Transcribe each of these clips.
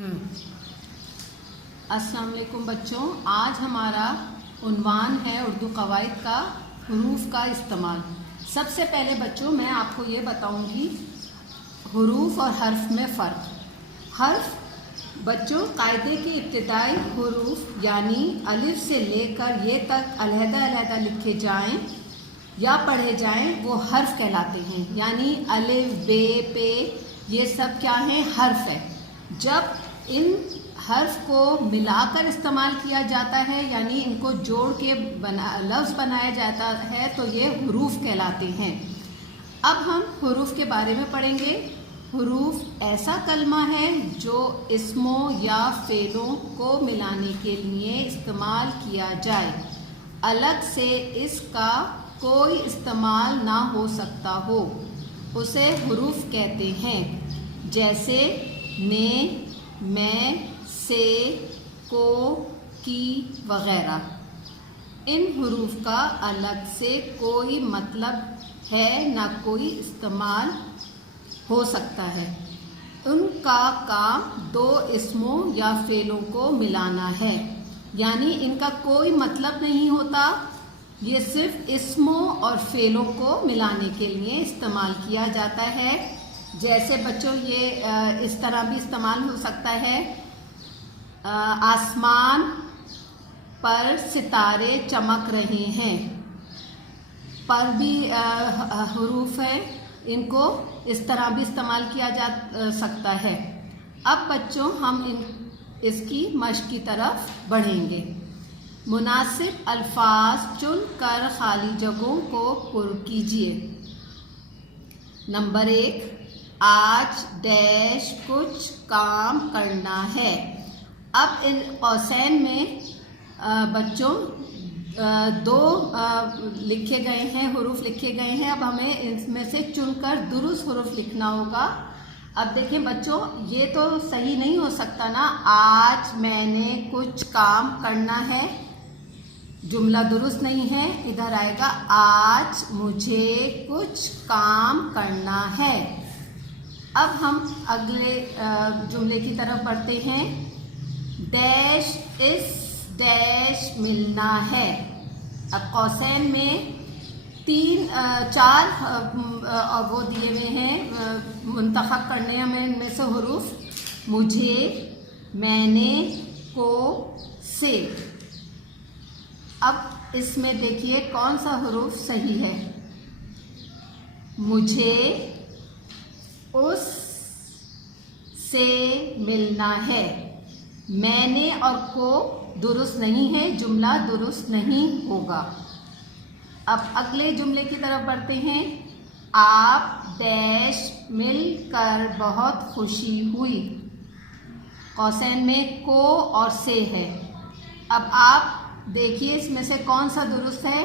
अस्सलाम वालेकुम बच्चों, आज हमारा उन्वान है उर्दू क़वाइद का हुरूफ का इस्तेमाल। सबसे पहले बच्चों मैं आपको ये बताऊंगी हुरूफ और हर्फ में फ़र्क। हर्फ बच्चों कायदे के इब्तिदाई हुरूफ यानी अलिफ से लेकर ये तक अलहदा-अलहदा लिखे जाएं या पढ़े जाएं वो हर्फ कहलाते हैं। यानी अलिफ, बे, पे ये सब क्या हैं? हर्फ है। जब इन हर्फ को मिलाकर इस्तेमाल किया जाता है यानी इनको जोड़ के लफ्ज़ बनाया जाता है तो ये हुरूफ कहलाते हैं। अब हम हुरूफ के बारे में पढ़ेंगे। हुरूफ ऐसा कलमा है जो इस्मों या फ़ेलों को मिलाने के लिए इस्तेमाल किया जाए, अलग से इसका कोई इस्तेमाल ना हो सकता हो, उसे हुरूफ कहते हैं। जैसे ने, मैं, से, को, की वगैरह। इन हुरूफ का अलग से कोई मतलब है ना कोई इस्तेमाल हो सकता है। उनका काम दो इस्मों या फ़ेलों को मिलाना है, यानी इनका कोई मतलब नहीं होता, ये सिर्फ इस्मों और फ़ेलों को मिलाने के लिए इस्तेमाल किया जाता है। जैसे बच्चों ये इस तरह भी इस्तेमाल हो सकता है, आसमान पर सितारे चमक रहे हैं, पर भी हुरूफ है, इनको इस तरह भी इस्तेमाल किया जा सकता है। अब बच्चों हम इसकी मश्क की तरफ बढ़ेंगे। मुनासिब अल्फाज चुनकर खाली जगहों को पुर कीजिए। नंबर 1, आज डैश कुछ काम करना है। अब इन कौसैन में बच्चों दो लिखे गए हैं, हुरूफ लिखे गए हैं। अब हमें इनमें से चुनकर दुरुस्त हुरूफ लिखना होगा। अब देखिए बच्चों, ये तो सही नहीं हो सकता ना, आज मैंने कुछ काम करना है, जुमला दुरुस्त नहीं है। इधर आएगा आज मुझे कुछ काम करना है। अब हम अगले जुमले की तरफ बढ़ते हैं। डैश इस डैश मिलना है। अब कौसैन में 4 वो दिए हुए हैं, मुंतखब करने हमें इनमें से हुरूफ। मुझे, मैंने, को, से। अब इसमें देखिए कौन सा हुरूफ सही है। मुझे उस से मिलना है। मैंने और को दुरुस्त नहीं है, जुमला दुरुस्त नहीं होगा। अब अगले जुमले की तरफ बढ़ते हैं। आप डैश मिलकर बहुत खुशी हुई। कौसैन में को और से है। अब आप देखिए इसमें से कौन सा दुरुस्त है।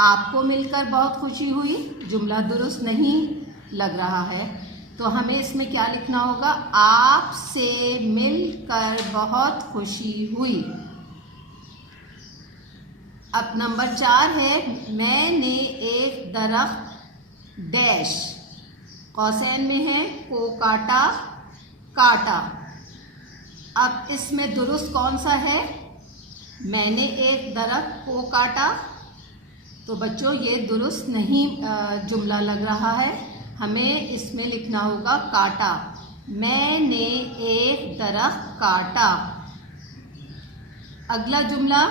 आपको मिलकर बहुत खुशी हुई, जुमला दुरुस्त नहीं लग रहा है, तो हमें इसमें क्या लिखना होगा? आपसे मिलकर बहुत खुशी हुई। अब नंबर 4 है, मैंने एक दरख्त डैश। कौसैन में है को काटा, काटा। अब इसमें दुरुस्त कौन सा है? मैंने एक दरख्त को काटा, तो बच्चों ये दुरुस्त नहीं जुमला लग रहा है, हमें इसमें लिखना होगा काटा। मैंने एक दरख्त काटा। अगला जुमला,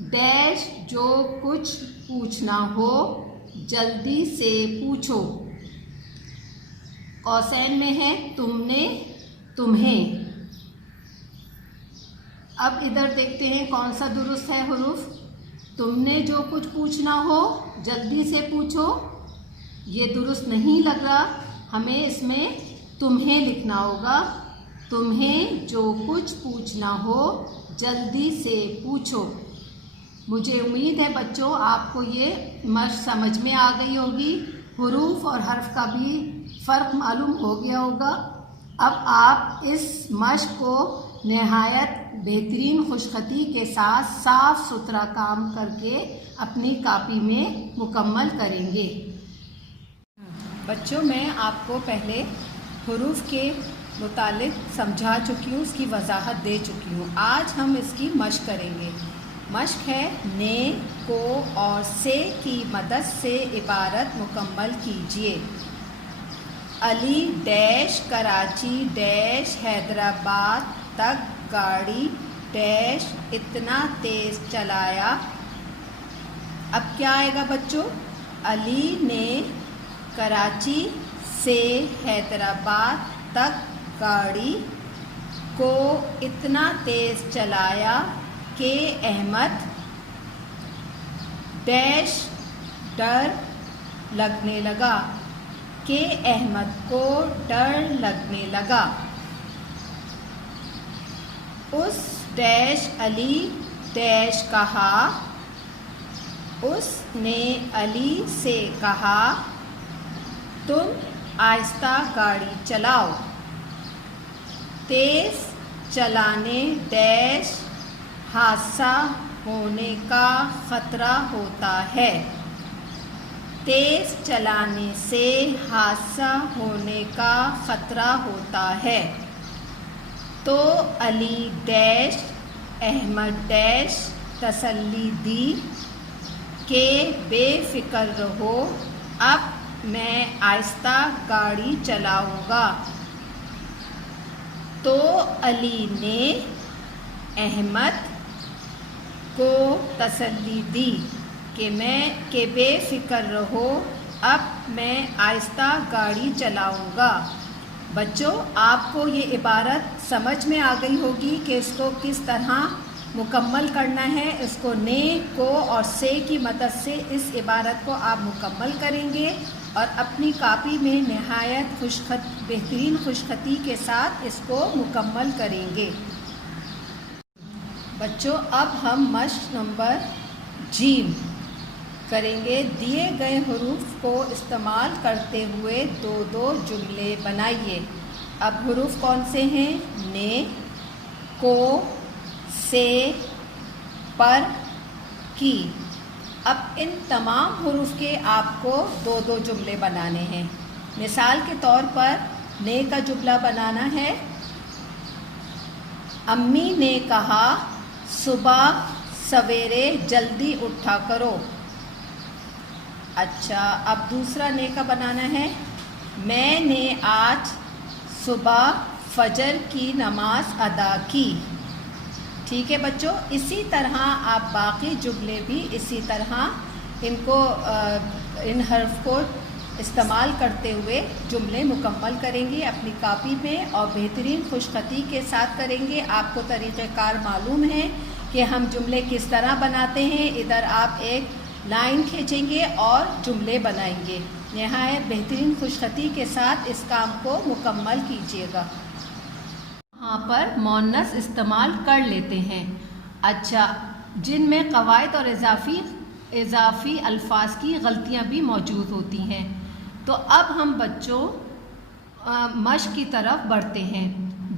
डैश जो कुछ पूछना हो जल्दी से पूछो। कौसैन में है तुमने, तुम्हें। अब इधर देखते हैं कौन सा दुरुस्त है हुरूफ। तुमने जो कुछ पूछना हो जल्दी से पूछो, ये दुरुस्त नहीं लग रहा, हमें इसमें तुम्हें लिखना होगा। तुम्हें जो कुछ पूछना हो जल्दी से पूछो। मुझे उम्मीद है बच्चों आपको ये मश्क समझ में आ गई होगी, हुरूफ और हर्फ का भी फ़र्क मालूम हो गया होगा। अब आप इस मश्क को नहायत बेहतरीन खुशखती के साथ साफ़ सुथरा काम करके अपनी कापी में मुकम्मल करेंगे। बच्चों मैं आपको पहले हुरूफ के متعلق سمجھا چکی ہوں، اس کی وضاحت دے چکی ہوں۔ آج ہم اس کی مشق کریں گے۔ مشق ہے نے، کو اور سے کی مدد سے عبارت مکمل کیجیے۔ علی ڈیش کراچی ڈیش حیدرآباد تک گاڑی ڈیش اتنا تیز چلایا۔ اب کیا آئے گا بچوں؟ علی نے کراچی سے حیدرآباد تک گاڑی کو اتنا تیز چلایا کہ احمد ڈیش ڈر لگنے لگا، کہ احمد کو ڈر لگنے لگا۔ اس ڈیش علی ڈیش کہا، اس نے علی سے کہا تم آہستہ گاڑی چلاؤ، تیز چلانے ڈیش حادثہ ہونے کا خطرہ ہوتا ہے، تیز چلانے سے حادثہ ہونے کا خطرہ ہوتا ہے۔ تو علی ڈیش احمد ڈیش تسلی دی کہ بے فکر رہو، اب میں آہستہ گاڑی چلاؤں گا۔ تو علی نے احمد کو تسلی دی کہ بے فکر رہو، اب میں آہستہ گاڑی چلاؤں گا۔ بچوں، آپ کو یہ عبارت سمجھ میں آ گئی ہوگی کہ اس کو کس طرح مکمل کرنا ہے۔ اس کو نے، کو اور سے کی مدد سے اس عبارت کو آپ مکمل کریں گے اور اپنی کاپی میں نہایت بہترین خوشخطی کے ساتھ اس کو مکمل کریں گے۔ بچوں، اب ہم مشق نمبر جیم کریں گے۔ دیے گئے حروف کو استعمال کرتے ہوئے دو جملے بنائیے۔ اب حروف کون سے ہیں؟ نے، کو، سے، پر، کی۔ اب ان تمام حروف کے آپ کو دو جملے بنانے ہیں۔ مثال کے طور پر نے کا جملہ بنانا ہے، امی نے کہا صبح سویرے جلدی اٹھا کرو۔ اچھا، اب دوسرا نے کا بنانا ہے، میں نے آج صبح فجر کی نماز ادا کی۔ ٹھیک ہے بچوں، اسی طرح آپ باقی جملے بھی اسی طرح ان حرف کو استعمال کرتے ہوئے جملے مکمل کریں گے اپنی کاپی میں، اور بہترین خوشخطی کے ساتھ کریں گے۔ آپ کو طریقہ کار معلوم ہے کہ ہم جملے کس طرح بناتے ہیں۔ ادھر آپ ایک لائن کھینچیں گے اور جملے بنائیں گے۔ نہایت بہترین خوشخطی کے ساتھ اس کام کو مکمل کیجیے گا۔ یہاں پر مؤنث استعمال کر لیتے ہیں۔ اچھا، جن میں قواعد اور اضافی الفاظ کی غلطیاں بھی موجود ہوتی ہیں۔ تو اب ہم بچوں مشق کی طرف بڑھتے ہیں۔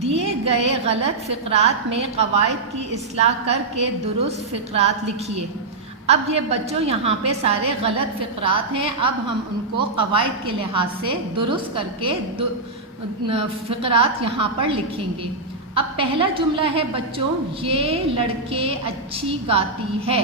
دیے گئے غلط فقرات میں قواعد کی اصلاح کر کے درست فقرات لکھیے۔ اب یہ بچوں یہاں پہ سارے غلط فقرات ہیں، اب ہم ان کو قواعد کے لحاظ سے درست کر کے فقرات یہاں پر لکھیں گے۔ اب پہلا جملہ ہے بچوں، یہ لڑکے اچھی گاتی ہے۔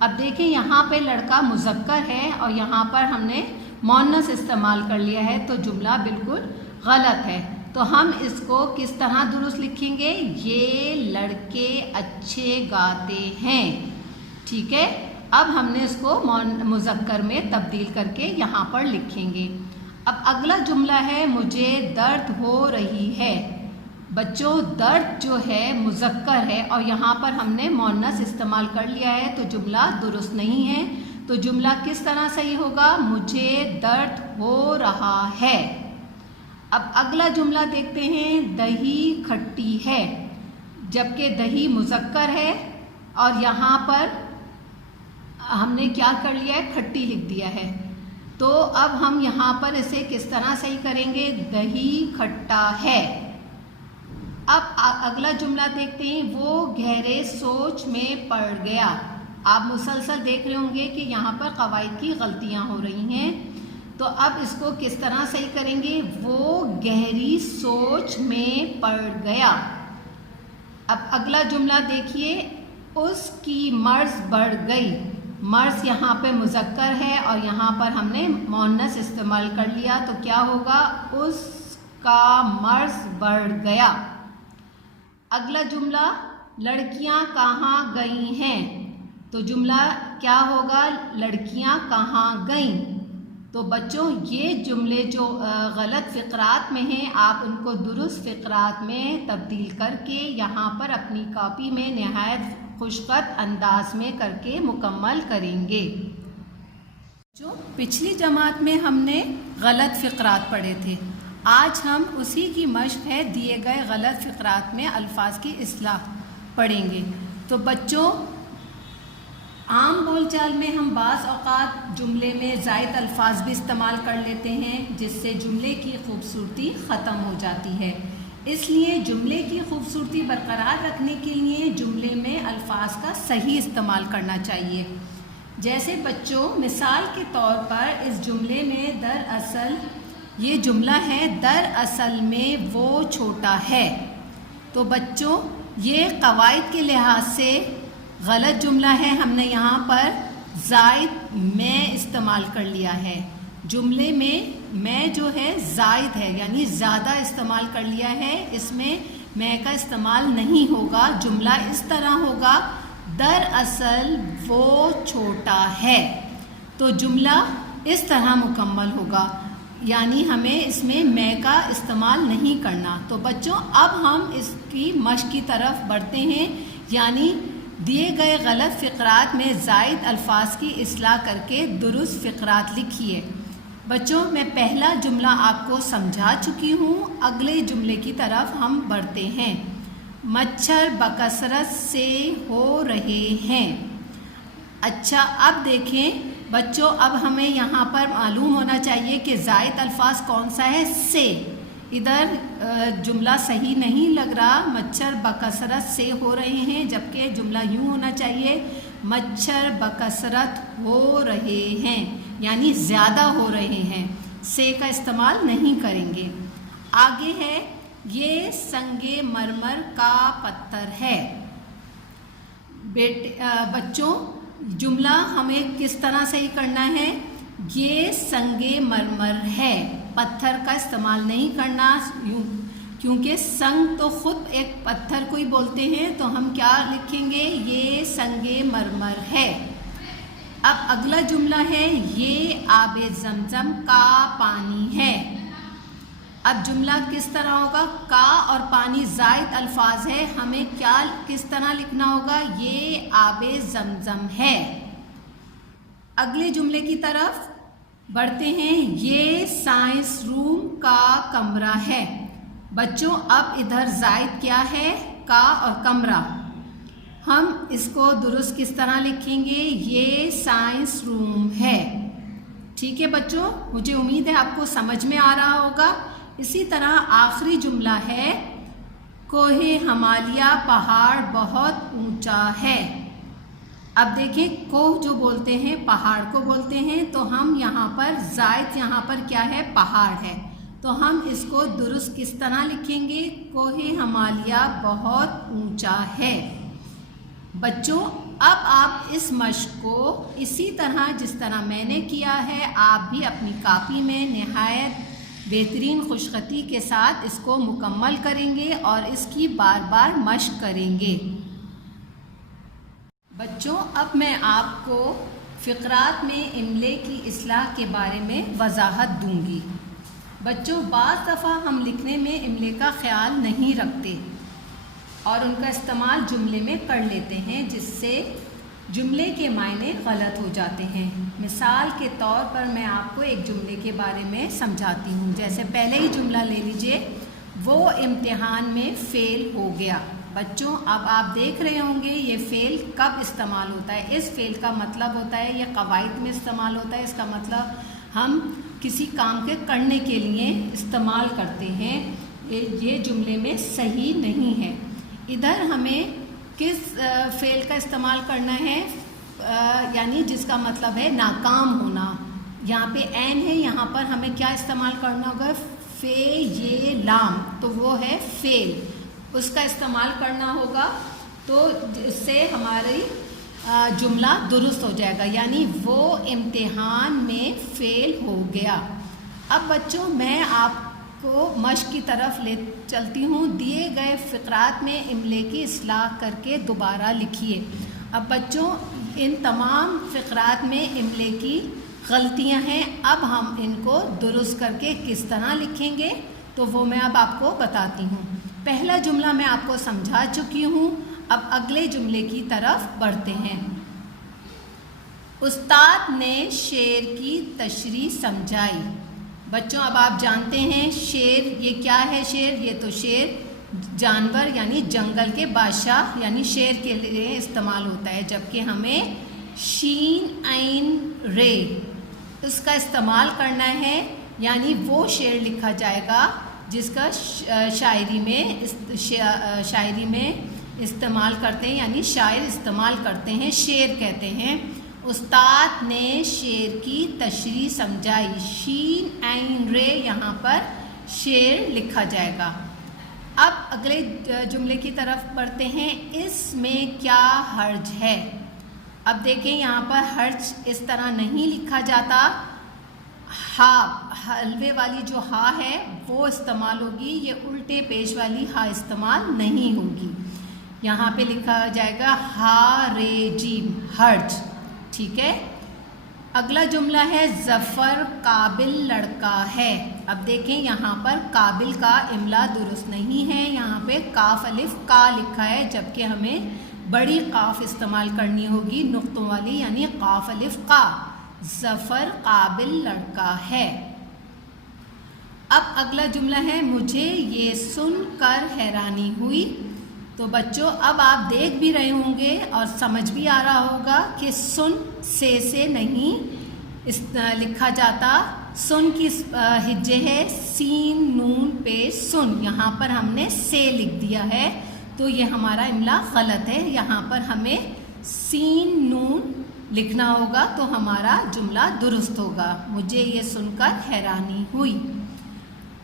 اب دیکھیں یہاں پہ لڑکا مذکر ہے اور یہاں پر ہم نے مؤنث استعمال کر لیا ہے، تو جملہ بالکل غلط ہے۔ تو ہم اس کو کس طرح درست لکھیں گے؟ یہ لڑکے اچھے گاتے ہیں۔ ٹھیک ہے، اب ہم نے اس کو مذکر میں تبدیل کر کے یہاں پر لکھیں گے۔ اب اگلا جملہ ہے، مجھے درد ہو رہی ہے۔ بچوں، درد جو ہے مذکر ہے اور یہاں پر ہم نے مؤنث استعمال کر لیا ہے، تو جملہ درست نہیں ہے۔ تو جملہ کس طرح صحیح ہوگا؟ مجھے درد ہو رہا ہے۔ اب اگلا جملہ دیکھتے ہیں، دہی کھٹی ہے۔ جبکہ دہی مذکر ہے اور یہاں پر ہم نے کیا کر لیا ہے؟ کھٹی لکھ دیا ہے۔ تو اب ہم یہاں پر اسے کس طرح صحیح کریں گے؟ دہی کھٹا ہے۔ اب اگلا جملہ دیکھتے ہیں، وہ گہرے سوچ میں پڑ گیا۔ آپ مسلسل دیکھ رہے ہوں گے کہ یہاں پر قواعد کی غلطیاں ہو رہی ہیں۔ تو اب اس کو کس طرح صحیح کریں گے؟ وہ گہری سوچ میں پڑ گیا۔ اب اگلا جملہ دیکھیے، اس کی مرض بڑھ گئی۔ مرض یہاں پہ مذکر ہے اور یہاں پر ہم نے مؤنث استعمال کر لیا، تو کیا ہوگا؟ اس کا مرض بڑھ گیا۔ اگلا جملہ، لڑکیاں کہاں گئی ہیں؟ تو جملہ کیا ہوگا؟ لڑکیاں کہاں گئیں؟ تو بچوں یہ جملے جو غلط فقرات میں ہیں، آپ ان کو درست فقرات میں تبدیل کر کے یہاں پر اپنی کاپی میں نہایت خوشخط انداز میں کر کے مکمل کریں گے۔ جو پچھلی جماعت میں ہم نے غلط فقرات پڑھے تھے، آج ہم اسی کی مشق ہے دیے گئے غلط فقرات میں الفاظ کی اصلاح پڑھیں گے۔ تو بچوں عام بول چال میں ہم بعض اوقات جملے میں زائد الفاظ بھی استعمال کر لیتے ہیں، جس سے جملے کی خوبصورتی ختم ہو جاتی ہے۔ اس لیے جملے کی خوبصورتی برقرار رکھنے کے لیے جملے میں الفاظ کا صحیح استعمال کرنا چاہیے۔ جیسے بچوں مثال کے طور پر اس جملے میں دراصل یہ جملہ ہے، دراصل میں وہ چھوٹا ہے۔ تو بچوں یہ قواعد کے لحاظ سے غلط جملہ ہے، ہم نے یہاں پر زائد میں استعمال کر لیا ہے۔ جملے میں جو ہے زائد ہے، یعنی زیادہ استعمال کر لیا ہے، اس میں کا استعمال نہیں ہوگا۔ جملہ اس طرح ہوگا، دراصل وہ چھوٹا ہے۔ تو جملہ اس طرح مکمل ہوگا، یعنی ہمیں اس میں کا استعمال نہیں کرنا۔ تو بچوں اب ہم اس کی مشق کی طرف بڑھتے ہیں، یعنی دیے گئے غلط فقرات میں زائد الفاظ کی اصلاح کر کے درست فقرات لکھیے۔ بچوں میں پہلا جملہ آپ کو سمجھا چکی ہوں، اگلے جملے کی طرف ہم بڑھتے ہیں۔ مچھر بکثرت سے ہو رہے ہیں۔ اچھا اب دیکھیں بچوں، اب ہمیں یہاں پر معلوم ہونا چاہیے کہ زائد الفاظ کون سا ہے؟ سے۔ ادھر جملہ صحیح نہیں لگ رہا، مچھر بکثرت سے ہو رہے ہیں، جبکہ جملہ یوں ہونا چاہیے، مچھر بکثرت ہو رہے ہیں، یعنی زیادہ ہو رہے ہیں۔ سے کا استعمال نہیں کریں گے۔ آگے ہے، یہ سنگ مرمر کا پتھر ہے۔ بچوں جملہ ہمیں کس طرح صحیح کرنا ہے؟ یہ سنگ مرمر ہے، پتھر کا استعمال نہیں کرنا، کیونکہ سنگ تو خود ایک پتھر کو ہی بولتے ہیں، تو ہم کیا لکھیں گے؟ یہ سنگ مرمر ہے۔ اب اگلا جملہ ہے، یہ آب زمزم کا پانی ہے۔ اب جملہ کس طرح ہوگا؟ کا اور پانی زائد الفاظ ہے، ہمیں کس طرح لکھنا ہوگا؟ یہ آب زمزم ہے۔ اگلے جملے کی طرف بڑھتے ہیں، یہ سائنس روم کا کمرہ ہے۔ بچوں اب ادھر زائد کیا ہے؟ کا اور کمرہ۔ ہم اس کو درست کس طرح لکھیں گے؟ یہ سائنس روم ہے۔ ٹھیک ہے بچوں، مجھے امید ہے آپ کو سمجھ میں آ رہا ہوگا۔ اسی طرح آخری جملہ ہے، کوہ ہمالیہ پہاڑ بہت اونچا ہے۔ اب دیکھیں، کوہ جو بولتے ہیں پہاڑ کو بولتے ہیں، تو ہم یہاں پر زائد یہاں پر کیا ہے؟ پہاڑ ہے، تو ہم اس کو درست کس طرح لکھیں گے؟ کوہ ہمالیہ بہت اونچا ہے۔ بچوں اب آپ اس مشق کو اسی طرح جس طرح میں نے کیا ہے، آپ بھی اپنی کاپی میں نہایت بہترین خوشخطی کے ساتھ اس کو مکمل کریں گے اور اس کی بار بار مشق کریں گے۔ بچوں اب میں آپ کو فقرات میں املے کی اصلاح کے بارے میں وضاحت دوں گی۔ بچوں بعض دفعہ ہم لکھنے میں املے کا خیال نہیں رکھتے اور ان کا استعمال جملے میں کر لیتے ہیں، جس سے جملے کے معنی غلط ہو جاتے ہیں۔ مثال کے طور پر میں آپ کو ایک جملے کے بارے میں سمجھاتی ہوں۔ جیسے پہلے ہی جملہ لے لیجئے، وہ امتحان میں فیل ہو گیا۔ بچوں اب آپ دیکھ رہے ہوں گے یہ فیل کب استعمال ہوتا ہے۔ اس فیل کا مطلب ہوتا ہے، یہ قواعد میں استعمال ہوتا ہے، اس کا مطلب ہم کسی کام کے کرنے کے لیے استعمال کرتے ہیں۔ یہ جملے میں صحیح نہیں ہے۔ ادھر ہمیں کس فعل کا استعمال کرنا ہے؟ یعنی جس کا مطلب ہے ناکام ہونا، यहाँ पे ऐन है, यहाँ पर हमें क्या इस्तेमाल करना होगा, फे ये लाम, तो वो है फेल, उसका इस्तेमाल करना होगा। तो इससे हमारी जुमला दुरुस्त हो जाएगा, यानी वो इम्तिहान में फ़ेल हो गया। अब बच्चों मैं आपको मश्क की तरफ ले चलती हूँ। दिए गए फ़िक़रात में इमले की इस्लाह करके दोबारा लिखिए। अब बच्चों इन तमाम फ़िक़रात में इमले की गलतियाँ हैं, अब हम इनको दुरुस्त करके किस तरह लिखेंगे तो वो मैं अब आपको बताती हूँ। पहला जुमला मैं आपको समझा चुकी हूँ, अब अगले जुमले की तरफ बढ़ते हैं। उस्ताद ने शेर की तशरीह समझाई। बच्चों अब आप जानते हैं शेर ये क्या है, शेर ये तो शेर जानवर यानी जंगल के बादशाह यानी शेर के लिए इस्तेमाल होता है, जबकि हमें शीन ऐन रे इसका इस्तेमाल करना है, यानी वो शेर लिखा जाएगा जिसका शायरी में इस्तेमाल करते हैं, यानी शायर इस्तेमाल करते हैं, शेर कहते हैं। उस्ताद ने शेर की तशरीह समझाई, शीन ऐन रे यहाँ पर शेर लिखा जाएगा। अब अगले जुमले की तरफ बढ़ते हैं। इसमें क्या हर्ज है। अब देखें यहाँ पर हर्ज इस तरह नहीं लिखा जाता, हा हलवे वाली जो हा है वो इस्तेमाल होगी, ये उल्टे पेश वाली हा इस्तेमाल नहीं होगी। यहाँ पे लिखा जाएगा हा रे जीम, हर्ज, ठीक है। अगला जुमला है ज़फ़र काबिल लड़का है। अब देखें यहाँ पर काबिल का इमला दुरुस्त नहीं है, यहाँ पे काफ अलिफ का लिखा है, जबकि हमें बड़ी काफ इस्तेमाल करनी होगी नुक्तों वाली, यानी काफ अलिफ का। ज़फ़र काबिल लड़का है। अब अगला जुमला है मुझे ये सुनकर हैरानी हुई। तो बच्चों अब आप देख भी रहे होंगे और समझ भी आ रहा होगा कि सुन से नहीं लिखा जाता, सुन की हिज्जे है सीन नून पे सुन, यहाँ पर हमने से लिख दिया है, तो ये हमारा इमला गलत है। यहाँ पर हमें सीन नून लिखना होगा तो हमारा जुमला दुरुस्त होगा। मुझे ये सुनकर हैरानी हुई।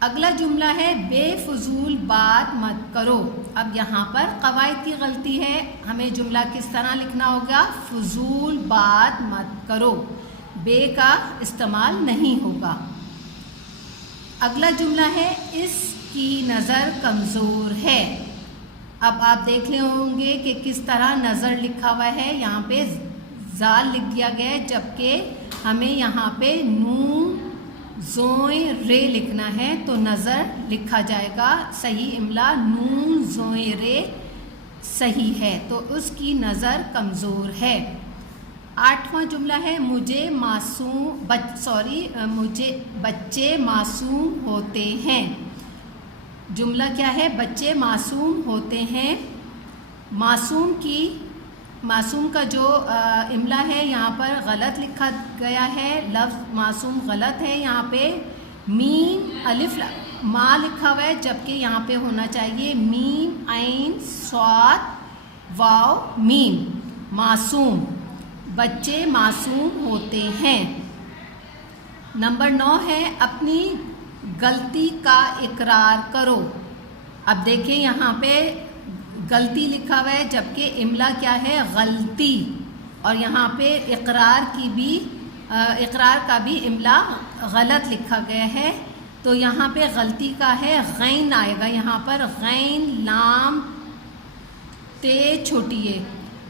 अगला जुमला है बेफजूल बात मत करो। अब यहाँ पर कवायद की गलती है, हमें जुमला किस तरह लिखना होगा, फजूल बात मत करो, बे का इस्तेमाल नहीं होगा। अगला जुमला है इसकी नज़र कमज़ोर है। अब आप देख रहे होंगे कि किस तरह नज़र लिखा हुआ है, यहाँ पे जाल लिख दिया गया है, जबकि हमें यहाँ पे नून ज़ोए रे लिखना है, तो नज़र लिखा जाएगा। सही इमला नून ज़ोए रे सही है, तो उसकी नज़र कमज़ोर है। आठवां जुमला है मुझे बच्चे मासूम होते हैं। जुमला क्या है, बच्चे मासूम होते हैं। मासूम का जो इमला है यहाँ पर गलत लिखा गया है, लफ्ज़ मासूम गलत है, यहाँ पे मीम अलिफ मा लिखा हुआ है, जबकि यहाँ पे होना चाहिए मीम ऐन स्वाद वाव मीम, मासूम, बच्चे मासूम होते हैं। नंबर 9 है अपनी गलती का इकरार करो। अब देखिए यहाँ पे गलती लिखा हुआ है, जबकि इमला क्या है, गलती, और यहाँ पे इकरार का भी इमला गलत लिखा गया है, तो यहाँ पे गलती का है गैन आएगा, यहाँ पर गैन लाम ते छोटी है,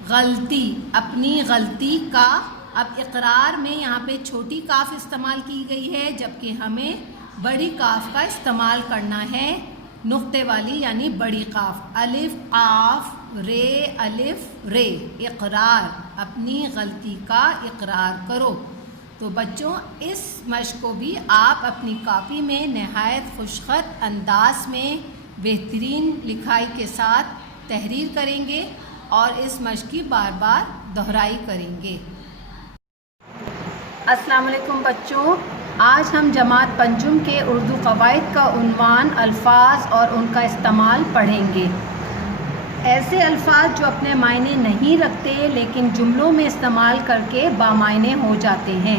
गलती, अपनी गलती का। अब इकरार में यहाँ पे छोटी काफ इस्तेमाल की गई है, जबकि हमें बड़ी काफ का इस्तेमाल करना है, नुक्ते वाली यानी बड़ी काफ, अलिफ काफ रे अलिफ रे, इकरार, अपनी गलती का इकरार करो। तो बच्चों इस मश्क को भी आप अपनी कॉपी में नहायत खुशखत अंदाज में बेहतरीन लिखाई के साथ तहरीर करेंगे और इस मश्क की बार बार दोहराई करेंगे। अस्सलाम वालेकुम बच्चों, आज हम जमात पंचम के उर्दू क़वाइद का उन्वान अल्फाज और उनका इस्तेमाल पढ़ेंगे। ऐसे अल्फाज जो अपने मायने नहीं रखते लेकिन जुमलों में इस्तेमाल करके बामायने हो जाते हैं।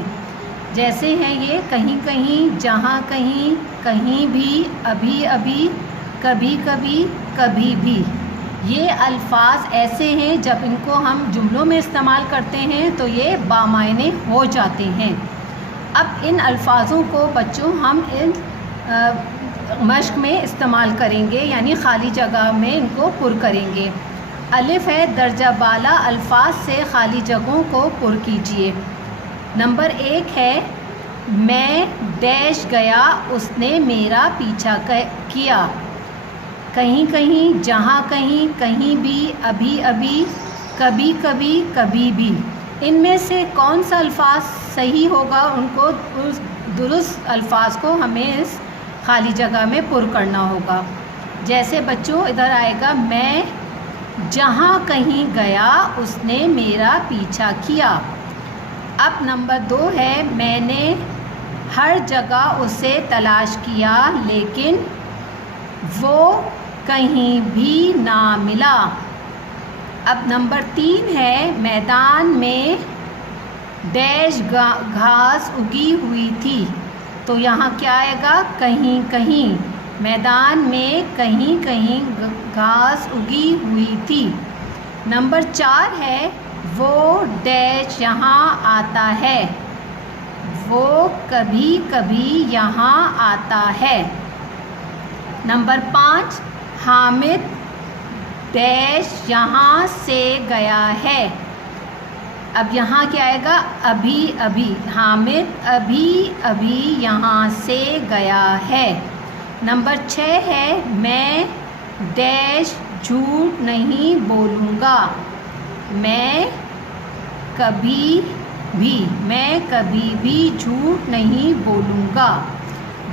जैसे हैं ये कहीं कहीं, जहाँ कहीं, कहीं भी, अभी अभी, कभी कभी, कभी भी। ये अल्फाज ऐसे हैं जब इनको हम जुमलों में इस्तेमाल करते हैं तो ये बामायने हो जाते हैं। अब इन अल्फाजों को बच्चों हम इन मश्क में इस्तेमाल करेंगे, यानी खाली जगह में इनको पुर करेंगे। अलिफ है, दर्जा बाला अल्फाज से खाली जगहों को पुर कीजिए। नंबर 1 है, मैं डैश गया, उसने मेरा पीछा किया। कहीं कहीं, जहाँ कहीं, कहीं भी, अभी अभी, कभी कभी, कभी भी। इनमें से कौन सा अल्फाज सही होगा, उनको उस दुरुस्त अल्फाज को हमें इस खाली जगह में पुर करना होगा। जैसे बच्चों इधर आएगा, मैं जहाँ कहीं गया, उसने मेरा पीछा किया। अब नंबर 2 है, मैंने हर जगह उसे तलाश किया लेकिन वो कहीं भी ना मिला। अब नंबर 3 है, मैदान में डैश घास उगी हुई थी। तो यहाँ क्या आएगा, कहीं कहीं। मैदान में कहीं कहीं घास उगी हुई थी। नंबर 4 है, वो डैश यहाँ आता है। वो कभी कभी यहाँ आता है। नंबर 5, हामिद डैश यहाँ से गया है। अब यहाँ क्या आएगा, अभी अभी। हामिद अभी अभी यहाँ से गया है। नंबर 6 है, मैं डैश झूठ नहीं बोलूँगा। मैं कभी भी झूठ नहीं बोलूँगा।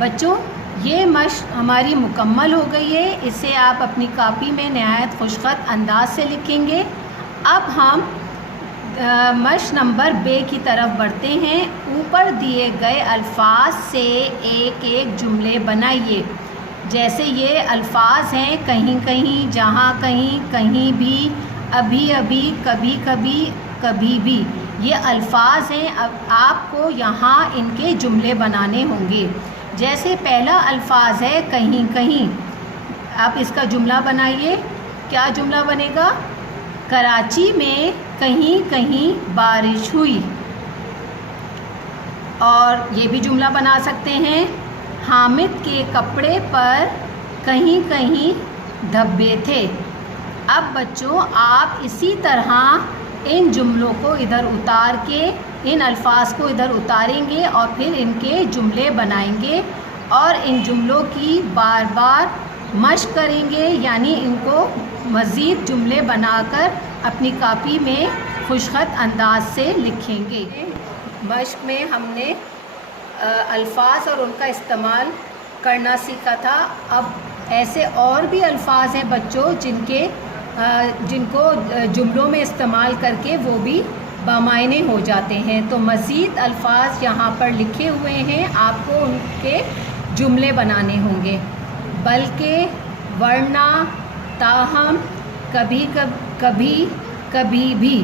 बच्चों ये मश्क हमारी मुकम्मल हो गई है। इसे आप अपनी कापी में नहायत खुशखत अंदाज से लिखेंगे। अब हम मश्क नंबर बे की तरफ बढ़ते हैं। ऊपर दिए गए अल्फाज से एक एक जुमले बनाइए। जैसे ये अल्फाज हैं, कहीं कहीं, जहाँ कहीं, कहीं भी, अभी अभी, कभी कभी, कभी भी। ये अल्फाज हैं। अब आपको यहाँ इनके जुमले बनाने होंगे। जैसे पहला अल्फाज है कहीं कहीं, आप इसका जुमला बनाइए। क्या जुमला बनेगा, कराची में कहीं कहीं बारिश हुई। और ये भी जुमला बना सकते हैं, हामिद के कपड़े पर कहीं कहीं धब्बे थे। अब बच्चों आप इसी तरह इन जुमलों को इधर उतार के, इन अल्फाज को इधर उतारेंगे और फिर इनके जुमले बनाएंगे और इन जुमलों की बार बार मश्क करेंगे, यानी इनको मज़ीद जुमले बनाकर अपनी कापी में खुशखत अंदाज से लिखेंगे। मश्क में हमने अल्फाज और उनका इस्तेमाल करना सीखा था। अब ऐसे और भी अल्फाज हैं बच्चों जिनको जुमलों में इस्तेमाल करके वो भी बामायने हो जाते हैं। तो मज़ीद अल्फाज यहाँ पर लिखे हुए हैं, आपको उनके जुमले बनाने होंगे। बल्कि, वरना, ताहम, कभी कभी भी।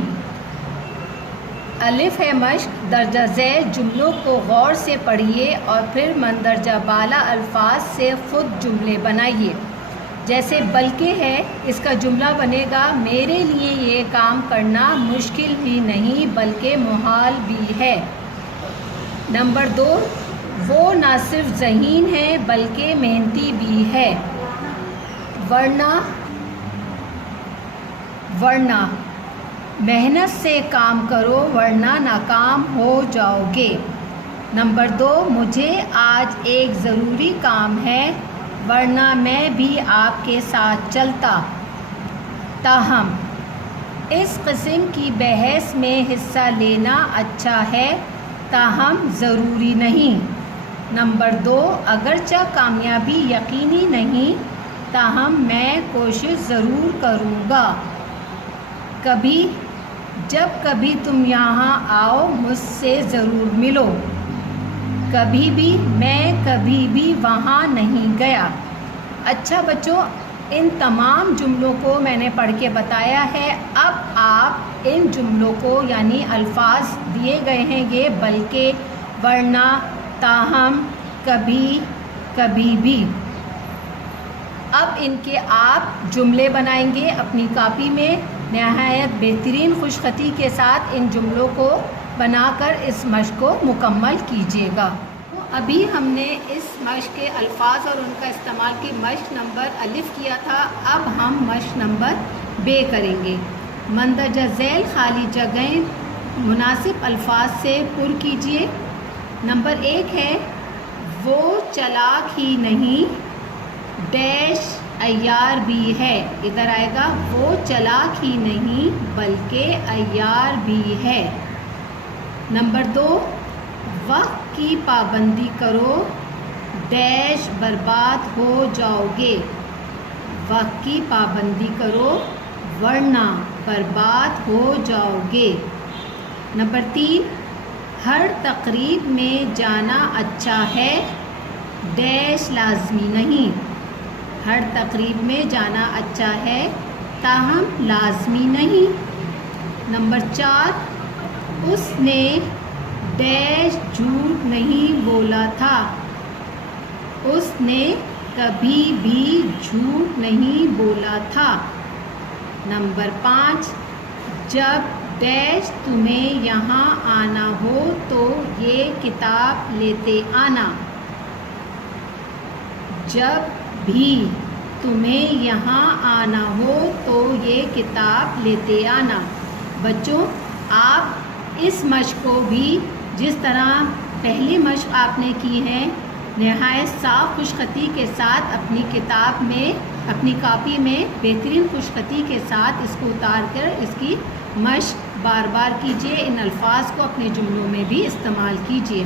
अलिफ है मश्क, दर्जा ज़ैल जुमलों को गौर से पढ़िए और फिर मंदरजा बाला अल्फाज से ख़ुद जुमले बनाइए। जैसे बल्कि है, इसका जुमला बनेगा, मेरे लिए ये काम करना मुश्किल ही नहीं बल्कि मुहाल भी है। नंबर 2, वो ना सिर्फ ज़हीन है बल्कि मेहनती भी है। वरना मेहनत से काम करो वरना नाकाम हो जाओगे। नंबर 2, मुझे आज एक ज़रूरी काम है वरना मैं भी आपके साथ चलता। ताहम, इस किस्म की बहस में हिस्सा लेना अच्छा है, ताहम ज़रूरी नहीं। नंबर 2, अगरचे कामयाबी यकीनी नहीं, ताहम मैं कोशिश ज़रूर करूँगा। जब कभी तुम यहाँ आओ मुझसे ज़रूर मिलो। कभी भी, मैं कभी भी वहाँ नहीं गया। अच्छा बच्चों, इन तमाम जुमलों को मैंने पढ़ के बताया है। अब आप इन जुमलों को, यानी अल्फाज दिए गए हैं ये बल्कि, ورنہ، تاہم، کبھی، کبھی بھی۔ اب ان کے آپ جملے بنائیں گے اپنی کاپی میں۔ نہایت بہترین خوش خطی کے ساتھ ان جملوں کو بنا کر اس مشق کو مکمل کیجیے گا۔ ابھی ہم نے اس مشق کے الفاظ اور ان کا استعمال کی مشق نمبر الف کیا تھا، اب ہم مشق نمبر بے کریں گے۔ مندرجہ ذیل خالی جگہیں مناسب الفاظ سے پر کیجیے۔ نمبر 1 ہے، وہ چالاک ہی نہیں ڈیش عیار بھی ہے۔ ادھر آئے گا، وہ چالاک ہی نہیں بلکہ عیار بھی ہے۔ نمبر 2، وقت کی پابندی کرو ڈیش برباد ہو جاؤ گے۔ وقت کی پابندی کرو ورنہ برباد ہو جاؤ گے۔ نمبر 3، ہر تقریب میں جانا اچھا ہے ڈیش لازمی نہیں۔ ہر تقریب میں جانا اچھا ہے تاہم لازمی نہیں۔ نمبر 4، اس نے ڈیش جھوٹ نہیں بولا تھا۔ اس نے کبھی بھی جھوٹ نہیں بولا تھا۔ نمبر 5، جب ڈیش تمہیں یہاں آنا ہو تو یہ کتاب لیتے آنا۔ جب بھی تمہیں یہاں آنا ہو تو یہ کتاب لیتے آنا۔ بچوں، آپ اس مشق کو بھی جس طرح پہلی مشق آپ نے کی ہے، نہایت صاف خوش خطی کے ساتھ اپنی کتاب میں، اپنی کاپی میں بہترین خوش خطی کے ساتھ اس کو اتار کر اس کی مشق بار بار کیجیے۔ ان الفاظ کو اپنے جملوں میں بھی استعمال کیجیے۔